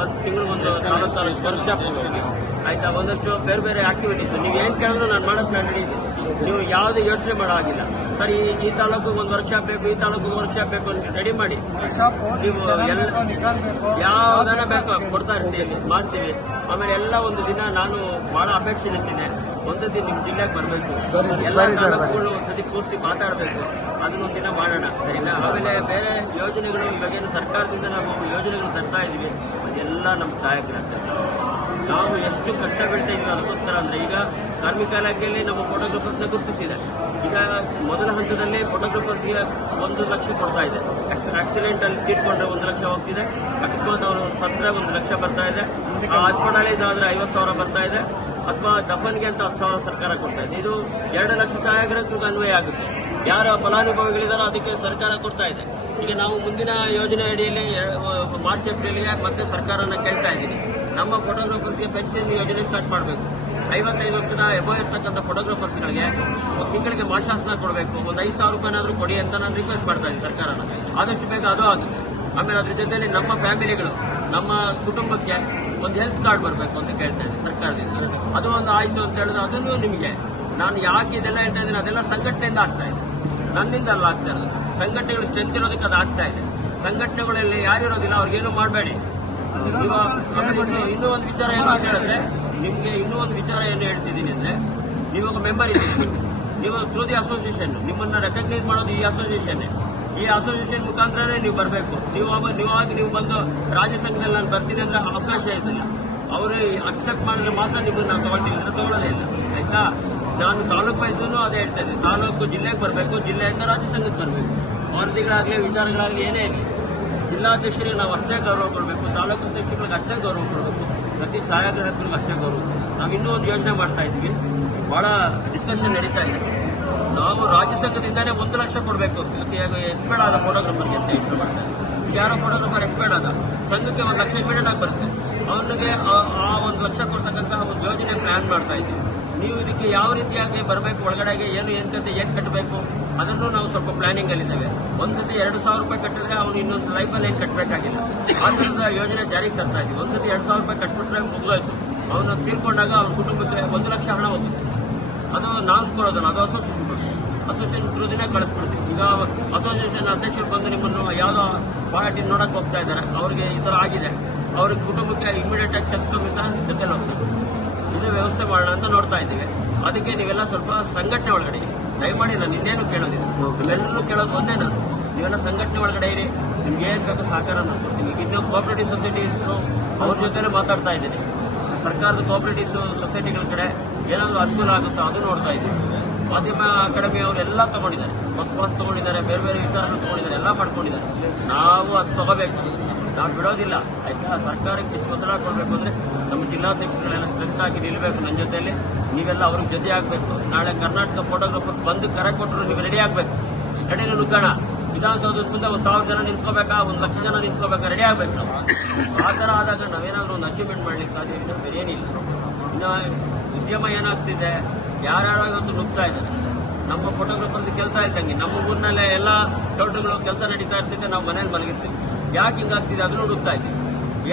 ಒಂದು ತಿಂಗಳು ಒಂದು 40,000 ವರ್ಕ್ಶಾಪ್ ಆಯ್ತಾ, ಒಂದಷ್ಟು ಬೇರೆ ಬೇರೆ ಆಕ್ಟಿವಿಟೀಸ್ ನೀವು ಏನು ಕೇಳಿದ್ರು ನಾನು ಮಾಡೋದು ನಾನು ಹಿಡಿದೀನಿ. ನೀವು ಯಾವುದೇ ಯೋಚನೆ ಮಾಡೋ ಆಗಿಲ್ಲ. ಸರಿ, ಈ ತಾಲೂಕಿಗೆ ಒಂದು ವರ್ಕ್ಶಾಪ್ ಬೇಕು, ಈ ತಾಲೂಕಿಗೆ ವರ್ಕ್ಶಾಪ್ ಬೇಕು ಅಂತ ರೆಡಿ ಮಾಡಿ. ನೀವು ಎಲ್ಲ ಯಾವ್ದಾರ ಬೇಕು ಕೊಡ್ತಾ ಇರ್ತೀವಿ, ಮಾಡ್ತೀವಿ. ಆಮೇಲೆ ಎಲ್ಲ ಒಂದು ದಿನ ನಾನು ಬಹಳ ಅಪೇಕ್ಷೆ ನಿಂತಿದ್ದೆ, ಒಂದ್ಸತಿ ನಿಮ್ ಜಿಲ್ಲೆಗೆ ಬರಬೇಕು, ಎಲ್ಲ ತಾಲೂಕುಗಳು ಒಂದ್ಸತಿ ಕೂರಿಸಿ ಮಾತಾಡಬೇಕು, ಅದನ್ನೊಂದು ದಿನ ಮಾಡೋಣ, ಸರಿನಾ? ಆಮೇಲೆ ಬೇರೆ ಯೋಜನೆಗಳು ಇವಾಗೇನು ಸರ್ಕಾರದಿಂದ ನಾವು ಯೋಜನೆಗಳು ತರ್ತಾ ಇದೀವಿ, ಅದೆಲ್ಲ ನಮ್ಮ ಸಹಾಯಕರಾಗ್ತದೆ. ನಾವು ಎಷ್ಟು ಕಷ್ಟ ಬೀಳ್ತಾ ಇದೀವಿ ಅದಕ್ಕೋಸ್ಕರ ಅಂದ್ರೆ, ಈಗ ಕಾರ್ಮಿಕ ಇಲಾಖೆಯಲ್ಲಿ ನಮ್ಮ ಫೋಟೋಗ್ರಾಫರ್ಸ್ನ ಗುರುತಿಸಿದೆ. ಈಗ ಮೊದಲ ಹಂತದಲ್ಲಿ ಫೋಟೋಗ್ರಾಫರ್ಸ್ಗೆ 1 ಲಕ್ಷ ಕೊಡ್ತಾ ಇದೆ. ಆಕ್ಸಿಡೆಂಟ್ ಅಲ್ಲಿ ತೀರ್ಕೊಂಡ್ರೆ 1 ಲಕ್ಷ ಹೋಗ್ತಿದೆ, ಅಕಸ್ಮಾತ್ ಅವರು ಸತ್ರೆ 1 ಲಕ್ಷ ಬರ್ತಾ ಇದೆ, ಹಾಸ್ಪಿಟಲೈಸ್ ಆದ್ರೆ 50,000 ಬರ್ತಾ ಇದೆ, ಅಥವಾ ದಫನ್ಗೆ ಅಂತ 10,000 ಸರ್ಕಾರ ಕೊಡ್ತಾ ಇದೆ. ಇದು 2 ಲಕ್ಷ ಛಾಯಾಗ್ರಾಹಕರಿಗೆ ಅನ್ವಯ ಆಗುತ್ತೆ. ಯಾರ ಫಲಾನುಭವಿಗಳಿದಾರೋ ಅದಕ್ಕೆ ಸರ್ಕಾರ ಕೊಡ್ತಾ ಇದೆ. ಈಗ ನಾವು ಮುಂದಿನ ಯೋಜನೆ ಅಡಿಯಲ್ಲಿ ಮಾರ್ಚ್ ಏಪ್ರಿಲ್ಗೆ ಮತ್ತೆ ಸರ್ಕಾರನ ಕೇಳ್ತಾ ಇದ್ದೀನಿ, ನಮ್ಮ ಫೋಟೋಗ್ರಾಫರ್ಸ್ಗೆ ಪೆನ್ಷನ್ ಯೋಜನೆ ಸ್ಟಾರ್ಟ್ ಮಾಡಬೇಕು. 55 ವರ್ಷದ ಎಬೋ ಇರ್ತಕ್ಕಂಥ ಫೋಟೋಗ್ರಾಫರ್ಸ್ಗಳಿಗೆ ಒಂದು ತಿಂಗಳಿಗೆ ಮಾಶಾಸನ ಕೊಡಬೇಕು, ಒಂದು 5,000 ರೂಪಾಯಿನಾದ್ರೂ ಕೊಡಿ ಅಂತ ನಾನು ರಿಕ್ವೆಸ್ಟ್ ಮಾಡ್ತಾ ಇದ್ದೀನಿ ಸರ್ಕಾರನ. ಆದಷ್ಟು ಬೇಗ ಅದು ಆಗುತ್ತೆ. ಆಮೇಲೆ ಅದ್ರ ಜೊತೆಯಲ್ಲಿ ನಮ್ಮ ಫ್ಯಾಮಿಲಿಗಳು, ನಮ್ಮ ಕುಟುಂಬಕ್ಕೆ ಒಂದು ಹೆಲ್ತ್ ಕಾರ್ಡ್ ಬರಬೇಕು ಅಂತ ಕೇಳ್ತಾ ಇದ್ದೀನಿ ಸರ್ಕಾರದಿಂದ. ಅದು ಒಂದು ಆಯ್ತು ಅಂತ ಹೇಳಿದ್ರೆ ಅದನ್ನು ನಿಮಗೆ ನಾನು ಯಾಕೆ ಇದೆಲ್ಲ ಹೇಳ್ತಾ ಇದ್ದೀನಿ, ಅದೆಲ್ಲ ಸಂಘಟನೆಯಿಂದ ಆಗ್ತಾ ಇದೆ, ನನ್ನಿಂದ ಅಲ್ಲ ಆಗ್ತಾ ಇರೋದು. ಸಂಘಟನೆಗಳು ಸ್ಟ್ರೆಂತ್ ಇರೋದಕ್ಕೆ ಅದು ಆಗ್ತಾ ಇದೆ. ಸಂಘಟನೆಗಳಲ್ಲಿ ಯಾರಿರೋದಿಲ್ಲ ಅವ್ರಿಗೇನು ಮಾಡಬೇಡಿ. ಇನ್ನೂ ಒಂದು ವಿಚಾರ ಏನು ಅಂತ ಹೇಳಿದ್ರೆ, ನಿಮಗೆ ಇನ್ನೂ ಒಂದು ವಿಚಾರ ಏನು ಹೇಳ್ತಿದ್ದೀನಿ ಅಂದ್ರೆ, ನೀವಾಗ ಮೆಂಬರ್ ಇದ್ದೀರಿ, ನೀವು ಥ್ರೂ ದಿ ಅಸೋಸಿಯೇಷನ್ ನಿಮ್ಮನ್ನ ರೆಕಗ್ನೈಸ್ ಮಾಡೋದು ಈ ಅಸೋಸಿಯೇಷನ್. ಈ ಅಸೋಸಿಯೇಷನ್ ಮುಖಾಂತರನೇ ನೀವು ಬರಬೇಕು. ನೀವು ಬಂದು ರಾಜ್ಯ ಸಂಘದಲ್ಲಿ ನಾನು ಬರ್ತೀನಿ ಅಂದ್ರೆ ಅವಕಾಶ ಇರಲಿಲ್ಲ. ಅವರು ಅಕ್ಸೆಪ್ಟ್ ಮಾಡಿದ್ರೆ ಮಾತ್ರ ನಿಮ್ಮನ್ನು ನಾವು ತಗೊಳ್ಳೋದೇ ಇಲ್ಲ, ಆಯ್ತಾ? ನಾನು ತಾಲೂಕು ವೈಸೂ ಅದೇ ಹೇಳ್ತಾ ಇದ್ದೀನಿ, ತಾಲೂಕು ಜಿಲ್ಲೆಗೆ ಬರಬೇಕು, ಜಿಲ್ಲೆಯಿಂದ ರಾಜ್ಯ ಸಂಘಕ್ಕೆ ಬರಬೇಕು. ವರದಿಗಳಾಗಲಿ ವಿಚಾರಗಳಾಗಲಿ ಏನೇ ಇರಲಿ, ಜಿಲ್ಲಾಧ್ಯಕ್ಷರಿಗೆ ನಾವು ಅಷ್ಟೇ ಗೌರವ ಕೊಡಬೇಕು, ತಾಲೂಕು ಅಧ್ಯಕ್ಷರಿಗೆ ಅಷ್ಟೇ ಗೌರವ ಕೊಡಬೇಕು, ಪ್ರತಿ ಛಾಯಾಗ್ರಾಹಕರಿಗೂ ಅಷ್ಟೇ ಗೌರವ. ನಾವು ಇನ್ನೂ ಒಂದು ಯೋಜನೆ ಮಾಡ್ತಾ ಇದ್ದೀವಿ, ಬಹಳ ಡಿಸ್ಕಷನ್ ನಡೀತಾ ಇದೆ. ನಾವು ರಾಜ್ಯ ಸಂಘದಿಂದಾನೇ 1 ಲಕ್ಷ ಕೊಡಬೇಕು ಅಂತ ಎಕ್ಸ್ಪೈರ್ಡ್ ಆದ ಫೋಟೋಗ್ರಾಫರ್ಗೆ ಅಂತ ಇಷ್ಟ ಮಾಡ್ತಾ ಇದ್ದೀವಿ. ಯಾರೋ ಫೋಟೋಗ್ರಾಫರ್ ಎಕ್ಸ್ಪೈರ್ಡ್ ಆದ ಸಂಘಕ್ಕೆ 1 ಲಕ್ಷ ಇಮಿಡಿಯೇಟ್ ಆಗಿ ಬರುತ್ತೆ. ಅವನಿಗೆ ಆ 1 ಲಕ್ಷ ಕೊಡ್ತಕ್ಕಂತಹ ಒಂದು ಯೋಜನೆ ಪ್ಲಾನ್ ಮಾಡ್ತಾ ಇದ್ದೀವಿ. ನೀವು ಇದಕ್ಕೆ ಯಾವ ರೀತಿಯಾಗಿ ಬರಬೇಕು, ಒಳಗಡೆಗೆ ಏನು ಕಟ್ಟಬೇಕು ಅದನ್ನು ನಾವು ಸ್ವಲ್ಪ ಪ್ಲಾನಿಂಗ್ ಅಲ್ಲಿದ್ದೇವೆ. ಒಂದ್ಸತಿ 2,000 ರೂಪಾಯಿ ಕಟ್ಟಿದ್ರೆ ಅವನು ಇನ್ನೊಂದು ಲೈಫಲ್ಲಿ ಏನು ಕಟ್ಟಬೇಕಾಗಿಲ್ಲ. ಆ ಥರದ ಯೋಜನೆ ಜಾರಿಗೆ ತರ್ತಾ ಇದ್ದೀವಿ. ಒಂದ್ಸತಿ 2,000 ರೂಪಾಯಿ ಕಟ್ಬಿಟ್ರೆ ಮುಗಿದೋಯ್ತು. ಅವನು ತೀರ್ಕೊಂಡಾಗ ಅವನ ಕುಟುಂಬಕ್ಕೆ 1 ಲಕ್ಷ ಹಣ ಹೋಗುತ್ತೆ. ಅದು ನಾವು ಕೊಡೋದಲ್ಲ, ಅದು ಅಸೋಸಿಯೇಷನ್ ಥ್ರೂದಿನೇ ಕಳಿಸ್ಬಿಡ್ತೀವಿ. ಈಗ ಅಸೋಸಿಯೇಷನ್ ಅಧ್ಯಕ್ಷರು ಬಂದು ನಿಮ್ಮನ್ನು ಯಾವುದೋ ಪಾರ್ಟಿ ನೋಡಕ್ ಹೋಗ್ತಾ ಇದ್ದಾರೆ, ಅವ್ರಿಗೆ ಈ ಥರ ಆಗಿದೆ, ಅವ್ರ ಕುಟುಂಬಕ್ಕೆ ಇಮಿಡಿಯೇಟ್ ಆಗಿ ಚೆಕ್ ಸಮೇತ ಜೊತೆಲಿ ಹೋಗ್ತಾರೆ. ಇದೇ ವ್ಯವಸ್ಥೆ ಮಾಡೋಣ ಅಂತ ನೋಡ್ತಾ ಇದ್ದೀವಿ. ಅದಕ್ಕೆ ನೀವೆಲ್ಲ ಸ್ವಲ್ಪ ಸಂಘಟನೆ ಒಳಗಡೆ ದಯಮಾಡಿ, ನಾನು ಇನ್ನೇನು ಕೇಳೋದಿಲ್ಲ, ನೀವೆಲ್ಲರೂ ಕೇಳೋದು ಒಂದೇ, ನೀವೆಲ್ಲ ಸಂಘಟನೆ ಒಳಗಡೆ ಇರಿ, ನಿಮ್ಗೆ ಏನು ಬೇಕು ಸಹಕಾರ ನಾನು ಕೊಡ್ತೀನಿ. ಈಗ ಇನ್ನೂ ಕೋಆಪರೇಟಿವ್ ಸೊಸೈಟೀಸ್ ಅವ್ರ ಜೊತೆನೇ ಮಾತಾಡ್ತಾ ಇದ್ದೀನಿ. ಸರ್ಕಾರದ ಕೋಆಪರೇಟಿವ್ ಸೊಸೈಟಿಗಳ ಕಡೆ ಏನಾದರೂ ಅನುಕೂಲ ಆಗುತ್ತೋ ಅದು ನೋಡ್ತಾ ಇದ್ದೀವಿ. ಮಾಧ್ಯಮ ಅಕಾಡೆಮಿ ಅವರೆಲ್ಲ ತಗೊಂಡಿದ್ದಾರೆ, ಪಾಸ್ ತಗೊಂಡಿದ್ದಾರೆ, ಬೇರೆ ಬೇರೆ ವಿಚಾರಗಳು ತಗೊಂಡಿದ್ದಾರೆ, ಎಲ್ಲ ಮಾಡ್ಕೊಂಡಿದ್ದಾರೆ. ನಾವು ಅದು ತಗೋಬೇಕು, ನಾವು ಬಿಡೋದಿಲ್ಲ, ಆಯ್ತಾ? ಸರ್ಕಾರಕ್ಕೆ ಹೆಚ್ಚು ಒತ್ತಡ ಕೊಡಬೇಕು ಅಂದ್ರೆ ನಮ್ಮ ಜಿಲ್ಲಾಧ್ಯಕ್ಷಗಳೆಲ್ಲ ಸ್ಟ್ರೆಂತ್ ಆಗಿ ನಿಲ್ಲಬೇಕು. ನನ್ನ ಜೊತೆಯಲ್ಲಿ ನೀವೆಲ್ಲ ಅವ್ರಿಗೆ ಜೊತೆ ಆಗಬೇಕು. ನಾಳೆ ಕರ್ನಾಟಕ ಫೋಟೋಗ್ರಾಫರ್ಸ್ ಬಂದು ಕರೆ ಕೊಟ್ಟರು ನೀವು ರೆಡಿ ಆಗಬೇಕು. ರೆಡಿನ ನುಗ್ಗೋಣ. ವಿಧಾನಸೌಧದ ಮುಂದೆ 1,000 ಜನ ನಿಂತ್ಕೋಬೇಕಾ, 1 ಲಕ್ಷ ಜನ ನಿಂತ್ಕೋಬೇಕಾ, ರೆಡಿ ಆಗಬೇಕು ನಾವು. ಆ ಥರ ಆದಾಗ ನಾವೇನಾದ್ರೂ ಒಂದು ಅಚೀವ್ಮೆಂಟ್ ಮಾಡ್ಲಿಕ್ಕೆ ಸಾಧ್ಯ ಇಲ್ಲ, ಬೇರೆ ಏನಿಲ್ಲ. ಇನ್ನು ಉದ್ಯಮ ಏನಾಗ್ತಿದೆ, ಯಾರ್ಯಾರೋ ಇವತ್ತು ನುಗ್ತಾ ಇದ್ದಾರೆ. ನಮ್ಮ ಫೋಟೋಗ್ರಾಫರ್ಸ್ ಕೆಲಸ ಇದ್ದಂಗೆ, ನಮ್ಮ ಊರಿನಲ್ಲೇ ಎಲ್ಲ ಚೌಟ್ರಿಗಳು ಕೆಲಸ ನಡೀತಾ ಇರ್ತಿದ್ದೆ, ನಾವು ಮನೇಲಿ ಮಲಗಿರ್ತೀವಿ. ಯಾಕೆ ಹಿಂಗಾಗ್ತಿದೆ ಅದನ್ನು ಹುಡುಕ್ತಾ ಇದ್ದೀವಿ.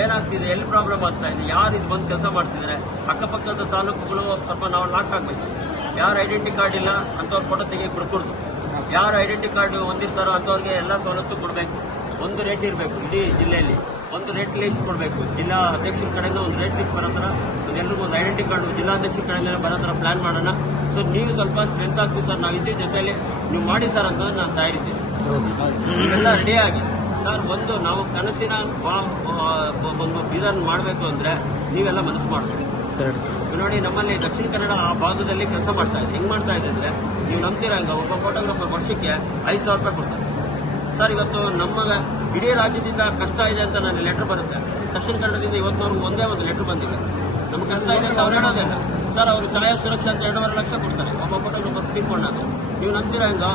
ಏನಾಗ್ತಿದೆ, ಎಲ್ಲಿ ಪ್ರಾಬ್ಲಮ್ ಆಗ್ತಾ ಇದೆ, ಯಾರು ಇದು ಬಂದು ಕೆಲಸ ಮಾಡ್ತಿದ್ದಾರೆ. ಅಕ್ಕಪಕ್ಕದ ತಾಲೂಕುಗಳು ಸ್ವಲ್ಪ ನಾವು ಲಾಕ್ ಆಗಬೇಕು. ಯಾರು ಐಡೆಂಟಿ ಕಾರ್ಡ್ ಇಲ್ಲ ಅಂಥವ್ರ ಫೋಟೋ ತೆಗಿಯಕ್ಕೆ ಬಿಡ್ಕೊಡ್ದು. ಯಾರು ಐಡೆಂಟಿ ಕಾರ್ಡ್ ಹೊಂದಿರ್ತಾರೋ ಅಂಥವ್ರಿಗೆ ಎಲ್ಲ ಸವಲತ್ತು ಕೊಡಬೇಕು. ಒಂದು ರೇಟ್ ಇರಬೇಕು, ಇಡೀ ಜಿಲ್ಲೆಯಲ್ಲಿ ಒಂದು ರೇಟ್ ಲಿಸ್ಟ್ ಕೊಡಬೇಕು. ಜಿಲ್ಲಾ ಅಧ್ಯಕ್ಷರ ಕಡೆಯಿಂದ ಒಂದು ರೇಟ್ ಲಿಸ್ಟ್ ಬರೋ ಥರ, ಎಲ್ರಿಗೂ ಒಂದು ಐಡೆಂಟಿ ಕಾರ್ಡ್ ಜಿಲ್ಲಾಧ್ಯಕ್ಷರ ಕಡೆಯಿಂದ ಬರೋ ಥರ ಪ್ಲಾನ್ ಮಾಡೋಣ. ಸೊ ನೀವು ಸ್ವಲ್ಪ ಸ್ಟ್ರೆಂತ್ ಆಗ್ತೀವಿ ಸರ್, ನಾವು ಇದ್ದೀವಿ ಜೊತೆಯಲ್ಲಿ, ನೀವು ಮಾಡಿ ಸರ್ ಅಂತ ನಾನು ತಯಾರಿದ್ದೀನಿ. ಎಲ್ಲ ರೆಡಿಯಾಗಿ ಸರ್, ಒಂದು ನಾವು ಕನಸಿನ ಒಂದು ಬೀದರ್ ಮಾಡಬೇಕು ಅಂದರೆ ನೀವೆಲ್ಲ ಮನಸ್ಸು ಮಾಡಬೇಕು. ನೋಡಿ, ನಮ್ಮಲ್ಲಿ ದಕ್ಷಿಣ ಕನ್ನಡ ಆ ಭಾಗದಲ್ಲಿ ಕೆಲಸ ಮಾಡ್ತಾ ಇದೆ. ಹೆಂಗೆ ಮಾಡ್ತಾ ಇದೆ ಅಂದರೆ, ನೀವು ನಂಬ್ತೀರಂಗ ಒಬ್ಬ ಫೋಟೋಗ್ರಾಫರ್ ವರ್ಷಕ್ಕೆ 5,000 ರೂಪಾಯಿ ಕೊಡ್ತಾರೆ ಸರ್. ಇವತ್ತು ನಮ್ಮ ಇಡೀ ರಾಜ್ಯದಿಂದ ಕಷ್ಟ ಇದೆ ಅಂತ ನನ್ನ ಲೆಟರ್ ಬರುತ್ತೆ. ದಕ್ಷಿಣ ಕನ್ನಡದಿಂದ ಇವತ್ತಿನವ್ರಿಗೆ ಒಂದೇ ಒಂದು ಲೆಟರ್ ಬಂದಿದೆ. ನಮ್ಗೆ ಕಷ್ಟ ಇದೆ ಅಂತ ಅವ್ರು ಹೇಳೋದಿಲ್ಲ ಸರ್. ಅವರು ಛಾಯಾ ಸುರಕ್ಷಾ ಅಂತ 2.5 ಲಕ್ಷ ಕೊಡ್ತಾರೆ ಒಬ್ಬ ಫೋಟೋಗ್ರಾಫರ್ ತೀರ್ಕೊಂಡಾಗ. ನೀವು ನಂಬ್ತೀರಂಗ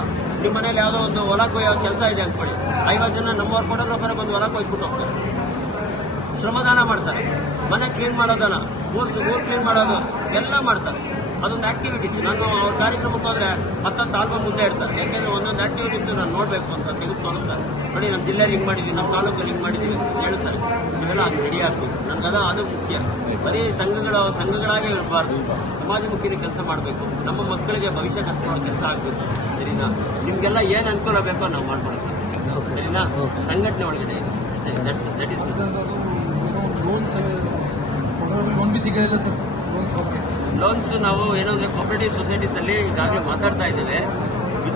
ನಿಮ್ಮ ಮನೇಲಿ ಯಾವುದೋ ಒಂದು ಹೊಲ ಕೊಯ್ಯೋ ಕೆಲಸ ಇದೆ ಅಂದ್ಕೊಳ್ಳಿ, 50 ಜನ ನಮ್ಮವ್ರ ಫೋಟೋಗ್ರಾಫರ್ ಬಂದು ಹೊಲ ಕೊಯ್ದ್ಬಿಟ್ಟು ಹೋಗ್ತಾರೆ. ಶ್ರಮದಾನ ಮಾಡ್ತಾರೆ, ಮನೆ ಕ್ಲೀನ್ ಮಾಡೋದನ್ನ, ಊರು ಕ್ಲೀನ್ ಮಾಡೋದು ಎಲ್ಲ ಮಾಡ್ತಾರೆ. ಅದೊಂದು ಆಕ್ಟಿವಿಟೀಸ್. ನಾನು ಅವ್ರ ಕಾರ್ಯಕ್ರಮಕ್ಕೆ ಹೋದ್ರೆ ಹತ್ತತ್ತು ಆಲ್ಬಮ್ ಮುಂದೆ ಇಡ್ತಾರೆ. ಯಾಕೆಂದ್ರೆ ಒಂದೊಂದು ಆಕ್ಟಿವಿಟೀಸ್ ನಾನು ನೋಡಬೇಕು ಅಂತ ತೆಗೆದು ತೋರಿಸ್ತಾರೆ. ನೋಡಿ, ನಮ್ಮ ಜಿಲ್ಲೆಯಲ್ಲಿ ಹಿಂಗೆ ಮಾಡಿದ್ದೀವಿ, ನಮ್ಮ ತಾಲೂಕಲ್ಲಿ ಹಿಂಗೆ ಮಾಡಿದ್ದೀವಿ ಅಂತ ಹೇಳ್ತಾರೆ. ಇವೆಲ್ಲ ಅದು ರೆಡಿ ಆಗಬೇಕು. ಅದು ಮುಖ್ಯ. ಬರೀ ಸಂಘಗಳಾಗೇ ಇರಬಾರ್ದು. ಸಮಾಜಮುಖಿ ಕೆಲಸ ಮಾಡಬೇಕು. ನಮ್ಮ ಮಕ್ಕಳಿಗೆ ಭವಿಷ್ಯ ಕಟ್ಕೊಳ್ಳೋ ಕೆಲಸ ಆಗಬೇಕು. ಸರಿನಾ? ನಿಮಗೆಲ್ಲ ಏನು ಅನುಕೂಲ ಬೇಕೋ ನಾವು ಮಾಡ್ಕೊಳ್ತೀವಿ. ಸರಿನಾ? ಸಂಘಟನೆ ಒಳಗಡೆ ಇದೆ ಅಷ್ಟೇ. ದಟ್ ಇಸ್ ಲೋನ್ಸ್ ನಾವು ಏನಂದ್ರೆ ಕೋಆಪರೇಟಿವ್ ಸೊಸೈಟೀಸ್ ಅಲ್ಲಿ ಈಗಾಗಲೇ ಮಾತಾಡ್ತಾ ಇದ್ದೇವೆ.